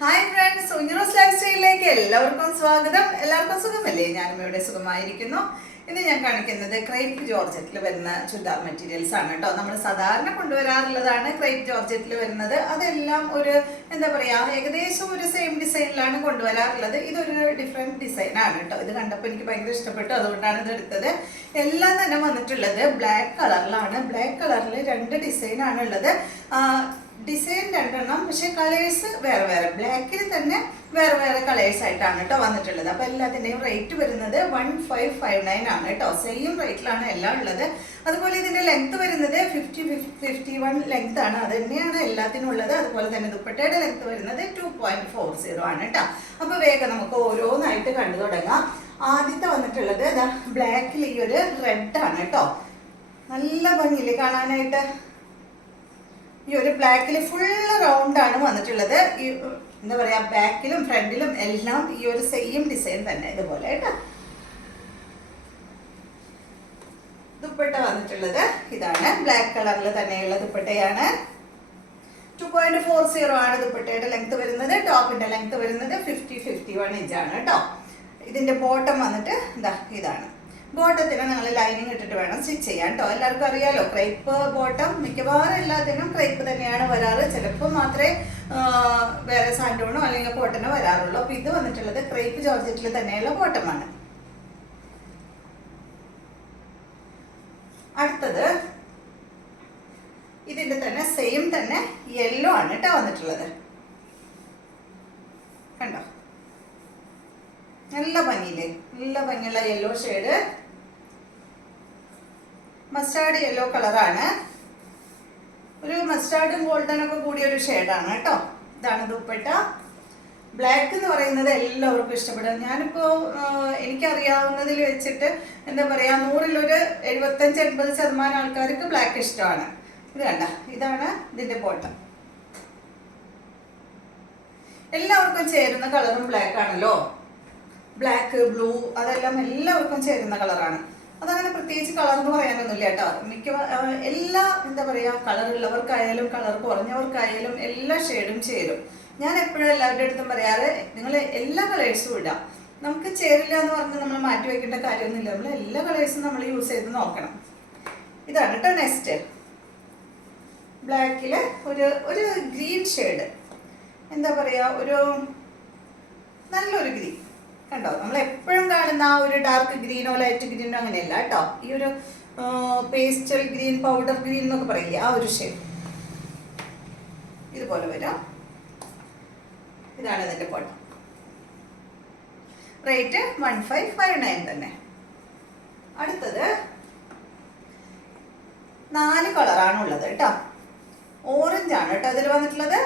Hi friends, ഉഞ്ഞറോസ് life സ്റ്റൈലിലേക്ക് എല്ലാവർക്കും സ്വാഗതം. എല്ലാവർക്കും സുഖമല്ലേ? ഞാനും ഇവിടെ സുഖമായിരിക്കുന്നു. ഇന്ന് ഞാൻ കാണിക്കുന്നത് ക്രേപ്പ് ജോർജറ്റിൽ വരുന്ന ചുരിദാർ മെറ്റീരിയൽസ് ആണ് കേട്ടോ. നമ്മൾ സാധാരണ കൊണ്ടുവരാറുള്ളതാണ് ക്രേപ്പ് ജോർജറ്റിൽ വരുന്നത്. അതെല്ലാം ഒരു എന്താ പറയുക, ഏകദേശം ഒരു സെയിം ഡിസൈനിലാണ് കൊണ്ടുവരാറുള്ളത്. ഇതൊരു ഡിഫറെൻറ്റ് ഡിസൈനാണ് കേട്ടോ. ഇത് കണ്ടപ്പോൾ എനിക്ക് ഭയങ്കര ഇഷ്ടപ്പെട്ടു, അതുകൊണ്ടാണ് ഇത് എടുത്തത്. എല്ലാം തന്നെ വന്നിട്ടുള്ളത് ബ്ലാക്ക് കളറിലാണ്. ബ്ലാക്ക് കളറിൽ 2 ഡിസൈനാണ് ഉള്ളത്. ഡിസൈൻ 2 പക്ഷെ കളേഴ്സ് വേറെ വേറെ. ബ്ലാക്കിൽ തന്നെ വേറെ വേറെ കളേഴ്സ് ആയിട്ടാണ് കേട്ടോ വന്നിട്ടുള്ളത്. അപ്പോൾ എല്ലാത്തിൻ്റെയും റേറ്റ് വരുന്നത് 1559 ആണ് കേട്ടോ. സെയിം റേറ്റിലാണ് എല്ലാം ഉള്ളത്. അതുപോലെ ഇതിൻ്റെ ലെങ്ത് വരുന്നത് 51 ലെങ്ത് ആണ്. അത് തന്നെയാണ് എല്ലാത്തിനും ഉള്ളത്. അതുപോലെ തന്നെ ദുപ്പട്ടയുടെ ലെങ്ത് വരുന്നത് 2.40 ആണ് കേട്ടോ. അപ്പോൾ വേഗം നമുക്ക് ഓരോന്നായിട്ട് കണ്ടു തുടങ്ങാം. ആദ്യത്തെ വന്നിട്ടുള്ളത് ബ്ലാക്കിൽ ഈ ഒരു റെഡ് ആണ് കേട്ടോ. നല്ല ഭംഗിയില്ലേ കാണാനായിട്ട്. ഈ ഒരു ബ്ലാക്കിൽ ഫുൾ റൗണ്ട് ആണ് വന്നിട്ടുള്ളത്. ഈ എന്താ പറയാ, ബാക്കിലും ഫ്രണ്ടിലും എല്ലാം ഈ ഒരു സെയിം ഡിസൈൻ തന്നെ ഇതുപോലെ കേട്ടോ. ദുപ്പട്ട വന്നിട്ടുള്ളത് ഇതാണ്, ബ്ലാക്ക് കളറിൽ തന്നെയുള്ള ദുപ്പട്ടയാണ്. 2.40 ആണ് ദുപ്പട്ടയുടെ ലെങ്ത് വരുന്നത്. ടോപ്പിന്റെ ലെങ്ത് വരുന്നത് 51 ഇഞ്ചാണ് കേട്ടോ. ഇതിന്റെ ബോട്ടം വന്നിട്ട് ഇതാണ്. ബോട്ടത്തിന് നിങ്ങൾ ലൈനിങ് ഇട്ടിട്ട് വേണം സ്റ്റിച്ച് ചെയ്യാൻ കേട്ടോ. എല്ലാവർക്കും അറിയാലോ, ക്രേപ്പ് ബോട്ടം മിക്കവാറും എല്ലാത്തിനും ക്രേപ്പ് തന്നെയാണ് വരാറ്. ചിലപ്പോൾ മാത്രമേ വേറെ സാൻഡോണോ അല്ലെങ്കിൽ കോട്ടനോ വരാറുള്ളൂ. അപ്പോൾ ഇത് വന്നിട്ടുള്ളത് ക്രേപ്പ് ജോർജറ്റിൽ തന്നെയുള്ള ബോട്ടമാണ്. അടുത്തത് ഇതിന്റെ തന്നെ സെയിം തന്നെ യെല്ലോ ആണ് കേട്ടോ വന്നിട്ടുള്ളത്. കണ്ടോ, നല്ല ഭംഗിയില്ലേ? നല്ല ഭംഗിയുള്ള യെല്ലോ ഷെയ്ഡ്, മസ്റ്റാർഡ് യെല്ലോ കളറാണ്. ഒരു മസ്റ്റാർഡും ഗോൾഡൻ ഒക്കെ കൂടിയ ഒരു ഷെയ്ഡാണ് കേട്ടോ. ഇതാണ് ദുപ്പട്ട. ബ്ലാക്ക് എന്ന് പറയുന്നത് എല്ലാവർക്കും ഇഷ്ടപ്പെടും. ഞാനിപ്പോൾ എനിക്കറിയാവുന്നതിൽ വെച്ചിട്ട് എന്താ പറയുക, 100-ൽ 75-80% ആൾക്കാർക്ക് ബ്ലാക്ക് ഇഷ്ടമാണ്. ഇത് കണ്ട, ഇതാണ് ഇതിന്റെ ബോട്ടം. എല്ലാവർക്കും ചേരുന്ന കളറും ബ്ലാക്ക് ആണല്ലോ. ബ്ലാക്ക്, ബ്ലൂ, അതെല്ലാം എല്ലാവർക്കും ചേരുന്ന കളറാണ്. അതങ്ങനെ പ്രത്യേകിച്ച് കളർ എന്ന് പറയാനൊന്നുമില്ല കേട്ടോ. എല്ലാ എന്താ പറയുക, കളറുള്ളവർക്കായാലും കളർ കുറഞ്ഞവർക്കായാലും എല്ലാ ഷെയ്ഡും ചേരും. ഞാൻ എപ്പോഴും എല്ലാവരുടെ അടുത്തും പറയാറ്, നിങ്ങൾ എല്ലാ കളേഴ്സും ഇടാം. നമുക്ക് ചേരില്ല എന്ന് പറഞ്ഞ് നമ്മൾ മാറ്റി വയ്ക്കേണ്ട കാര്യമൊന്നുമില്ല. നമ്മൾ എല്ലാ കളേഴ്സും നമ്മൾ യൂസ് ചെയ്ത് നോക്കണം. ഇതാണ് കേട്ടോ നെക്സ്റ്റ്. ബ്ലാക്കില് ഒരു ഗ്രീൻ ഷെയ്ഡ്, എന്താ പറയുക, ഒരു നല്ലൊരു ഗ്രീൻ കണ്ടോ. നമ്മൾ എപ്പോഴും കാണുന്ന ആ ഒരു ഡാർക്ക് ഗ്രീനോ ലൈറ്റ് ഗ്രീനോ അങ്ങനെയല്ല കേട്ടോ. ഈ ഒരു പേസ്റ്റൽ ഗ്രീൻ, പൗഡർ ഗ്രീൻ എന്നൊക്കെ പറയില്ലേ, ആ ഒരു ഷെയ്ഡ് ഇതുപോലെ വരാം. ഇതാണ് ഇതിന്റെ ബോട്ടം. റേറ്റ് 1559 തന്നെ. അടുത്തത് 4 കളറാണ് ഉള്ളത് കേട്ടോ. ഓറഞ്ച് ആണ് കേട്ടോ അതിൽ വന്നിട്ടുള്ളത്.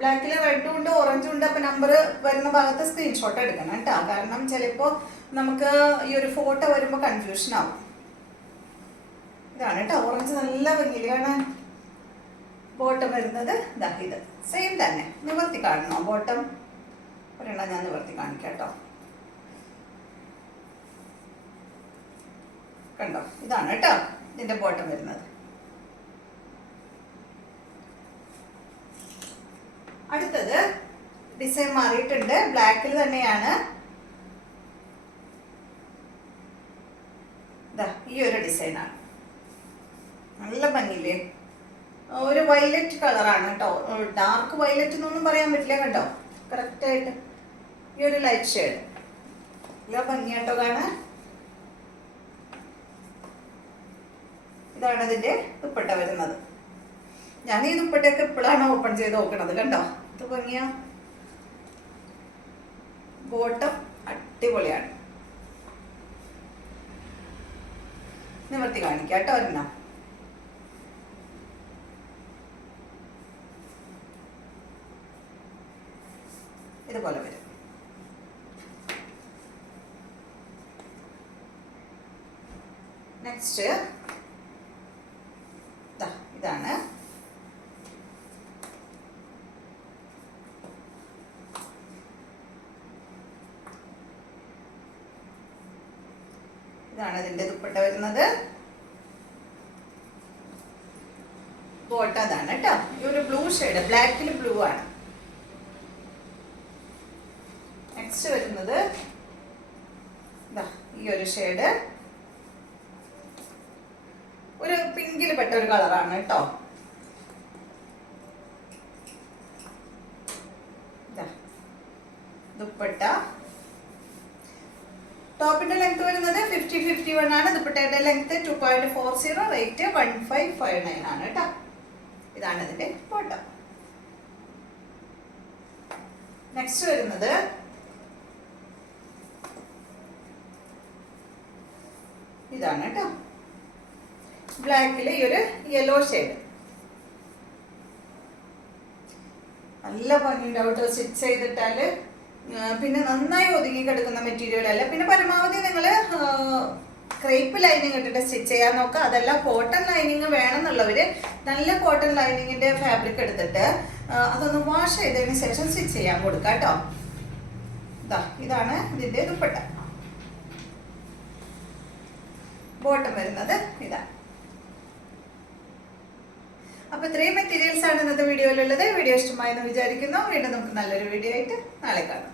ബ്ലാക്കിൽ റെഡും ഉണ്ട്, ഓറഞ്ചും ഉണ്ട്. അപ്പം നമ്പർ വരുന്ന ഭാഗത്ത് സ്ക്രീൻഷോട്ട് എടുക്കണം കേട്ടോ. കാരണം ചിലപ്പോൾ നമുക്ക് ഈ ഒരു ഫോട്ടോ വരുമ്പോൾ കൺഫ്യൂഷൻ ആവും. ഇതാണ് കേട്ടോ ഓറഞ്ച്, നല്ല ഭംഗിയിൽ കാണാൻ. ബോട്ടം വരുന്നത് ഇത് സെയിം തന്നെ. നിവർത്തി കാണണോ ബോട്ടം? ഒരെണ്ണം ഞാൻ നിവർത്തി കാണിക്കാം കേട്ടോ. കണ്ടോ, ഇതാണ് കേട്ടോ ഇതിന്റെ ബോട്ടം വരുന്നത്. അടുത്തത് ഡിസൈൻ മാറിയിട്ടുണ്ട്, ബ്ലാക്കിൽ തന്നെയാണ്. ഈ ഒരു ഡിസൈനാണ്, നല്ല ഭംഗിയില്ലേ? ഒരു വയലറ്റ് കളറാണ് കേട്ടോ. ഡാർക്ക് വയലറ്റ് എന്നൊന്നും പറയാൻ പറ്റില്ല കേട്ടോ. കറക്റ്റായിട്ട് ഈ ഒരു ലൈറ്റ് ഷെയ്ഡ്, നല്ല ഭംഗിയാട്ടോ കാണാൻ. ഇതാണ് ഇതിന്റെ ദുപ്പട്ട വരുന്നത്. ഞാൻ ഈ ദുപ്പട്ടയൊക്കെ ഇപ്പോഴാണ് ഓപ്പൺ ചെയ്ത് നോക്കണത്. കണ്ടോ, ഇത് ഭംഗിയാ. ബോട്ടം അടിപൊളിയാണ്. നിവർത്തി കാണിക്കാം കേട്ടോ ഒരെണ്ണം. ഇതുപോലെ വരും. നെക്സ്റ്റ് ഇതാണ്. ഇതാണ് ഇതിന്റെ ദുപ്പട്ട വരുന്നത്. ബോട്ടം അതാണ് കേട്ടോ. ഈ ഒരു ബ്ലൂ ഷെയ്ഡ്, ബ്ലാക്കിൽ ബ്ലൂ ആണ്. നെക്സ്റ്റ് വരുന്നത് ഈ ഒരു ഷെയ്ഡ്, ഒരു പിങ്കിൽ പെട്ട ഒരു കളറാണ് കേട്ടോ. ദുപ്പട്ട, ടോപ്പിന്റെ ലെങ്ത് വരുന്നത് 50-51 ആണ്. ദുപ്പട്ടയുടെ ലെങ്ത് 2.40, റേറ്റ് 1559 ആണ് കേട്ടോ. ഇതാണ് ഇതിന്റെ ബോട്ടം. നെക്സ്റ്റ് വരുന്നത് ഇതാണ് കേട്ടോ. ബ്ലാക്കിൽ ഈ ഒരു യെല്ലോ ഷെയ്ഡ്, നല്ല ഭംഗിയുണ്ടാവും കേട്ടോ. സ്റ്റിച്ച് ചെയ്തിട്ടാല് പിന്നെ നന്നായി ഒതുങ്ങി കിടക്കുന്ന മെറ്റീരിയൽ അല്ല. പിന്നെ പരമാവധി നിങ്ങൾ ക്രേപ്പ് ലൈനിങ് ഇട്ടിട്ട് സ്റ്റിച്ച് ചെയ്യാൻ നോക്കുക. അതല്ല കോട്ടൺ ലൈനിങ് വേണമെന്നുള്ളവർ നല്ല കോട്ടൺ ലൈനിങ്ങിന്റെ ഫാബ്രിക് എടുത്തിട്ട് അതൊന്ന് വാഷ് ചെയ്തതിന് ശേഷം സ്റ്റിച്ച് ചെയ്യാൻ കൊടുക്കുക കേട്ടോ. ഇതാണ് ഇതിന്റെ ദുപ്പട്ട. ബോട്ടം വരുന്നത് ഇതാ. അപ്പൊ ഇത്രയും മെറ്റീരിയൽസ് ആണ് ഇന്നത്തെ വീഡിയോയിലുള്ളത്. വീഡിയോ ഇഷ്ടമായെന്ന് വിചാരിക്കുന്നു. വീണ്ടും നമുക്ക് നല്ലൊരു വീഡിയോ ആയിട്ട് നാളെ കാണാം.